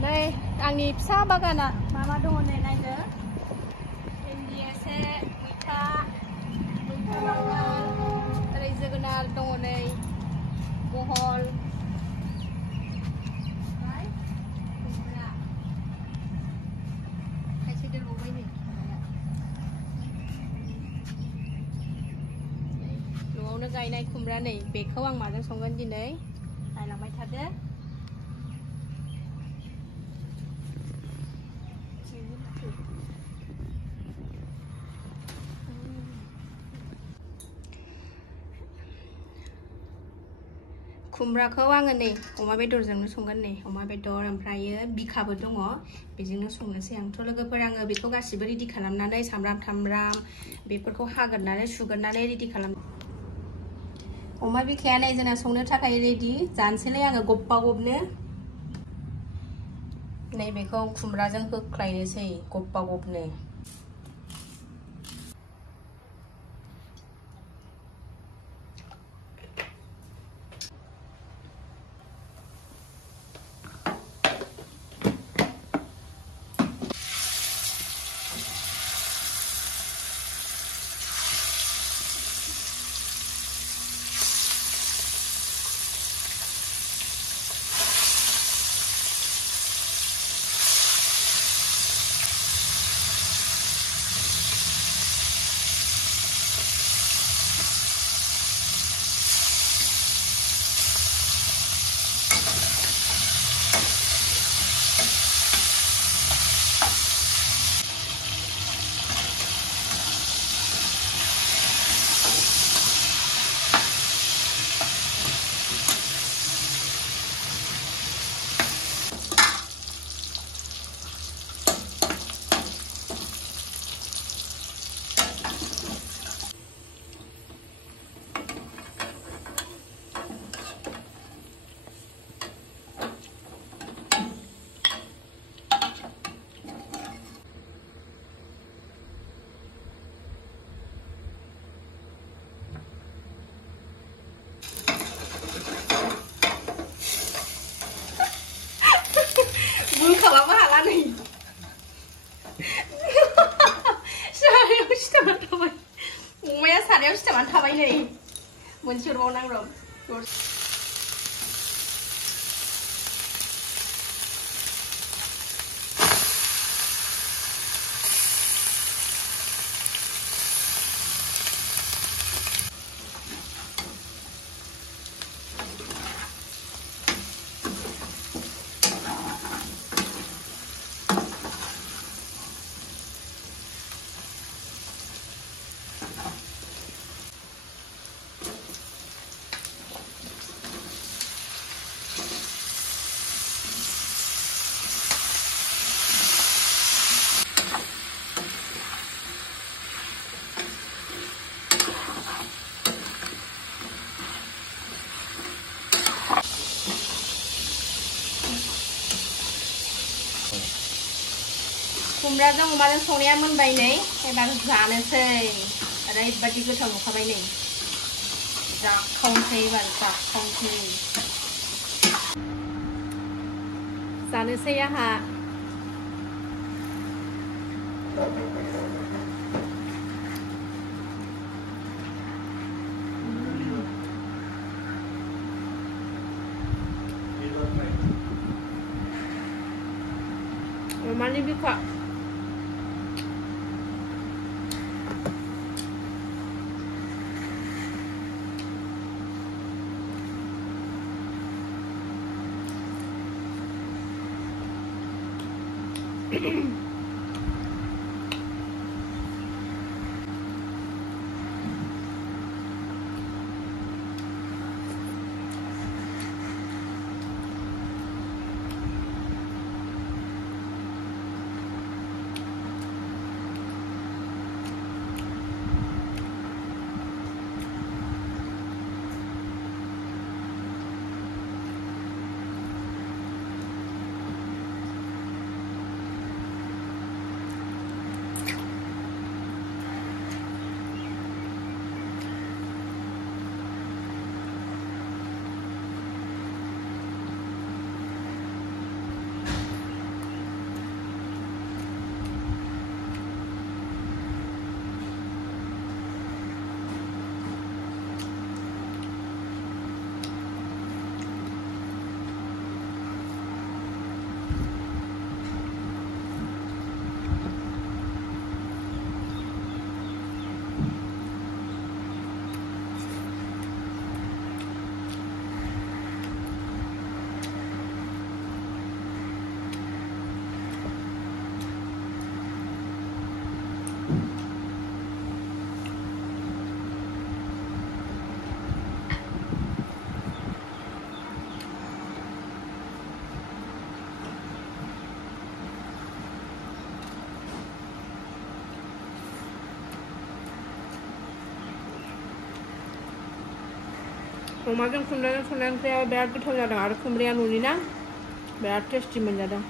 नै आंनि फिसा बागाना मा मा दङ नै नायदो भिन्दि एसे मैथा बांगाल ओरै जोगोनार दङ नै बहल खुमब्रा खायसे दोनबावबाय नै न'आवनो गायनाय खुमब्रा नै बेखौ आं माजों संगोन दिनै नायलांबाय थादो खुमब्राखौ आङो नै अमा बेदरजोंनो संगोन नै अमा बेदर ओमफ्रायो बिखाबो दङ बेजोंनो संनोसै आंथ' लोगोफोर आङो बेखौ गासिबो रेडि खालामनानै सामब्राम थामब्राम बेफोरखौ हाग्रोनानै सुग्रोनानै रेडि खालाम अमा बिखाया नै जोंना संनो थाखाय रेडि जानोसैलाय आङो गब्बा गबनो नै बेखौ खुमब्राजों होख्लायनोसै गब्बा गबनो खालामनो हाला नै सारायाव सिथाबनानै थाबाय अमाया सारायाव सिथाबनानै थाबाय नै मोनसे हरबावनांगौ खुमब्राजों अमाजों संनाया मोनबाय नै एबार जानोसै ओरैबायदि गोथाव नुखाबाय नै जाखावनोसै एबार जाखावनोसै जानोसै आंहा अमानि बिखा अमाजों खुमब्राजों संनाय ओंख्रिया बिराद गोथाव जादों आरो खुमब्राया न'नि ना बिराद टेस्टि मोनजादों